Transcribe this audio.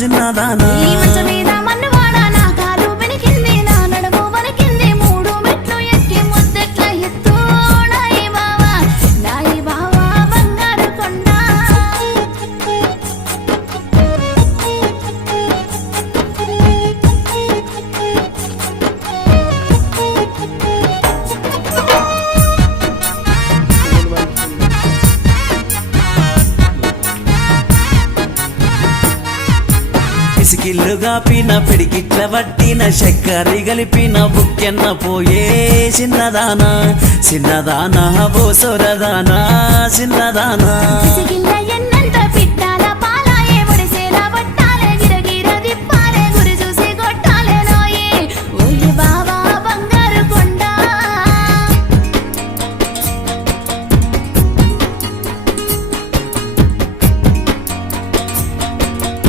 చిన్నదానా ఈ మంచం మీద మన్నువాడా నా కాలు వెనికింది నా నడుము వణికింది 3 మెట్లు ఎక్కి ముద్దెట్ల ఎత్తు నాయి బావా బంగారు కొండ పిసికిల్లుగా పీన పిడికిట్ల వట్టిన చక్కరి గలిపిన బుక్కెన్న పోయే చిన్నదానా చిన్నదానా ఓ సొరదానా చిన్నదానా పిసిగిల్ల